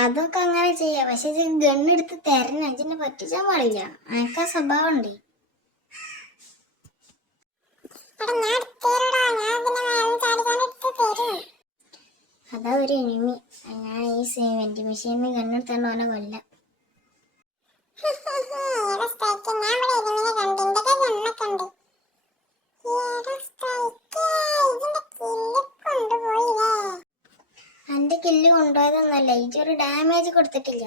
അതൊക്കെ അങ്ങനെ ചെയ്യാം, പക്ഷെ ഗണ്ണെടുത്ത് തരണം, അച്ഛനെ പറ്റിച്ചാൻ പാടില്ല. അനക്കാ സ്വഭാവം ഉണ്ട്. അതാ ഒരു എനിമി. ഞാൻ ഈ വെന്റി മെഷീനിൽ ഗണ്ണെടുത്തോണ്ട് അവനെ കൊല്ലാം. എന്റെ കില്ല് കൊണ്ടുപോയതൊന്നല്ല, ഇതൊരു ഡാമേജ് കൊടുത്തിട്ടില്ല.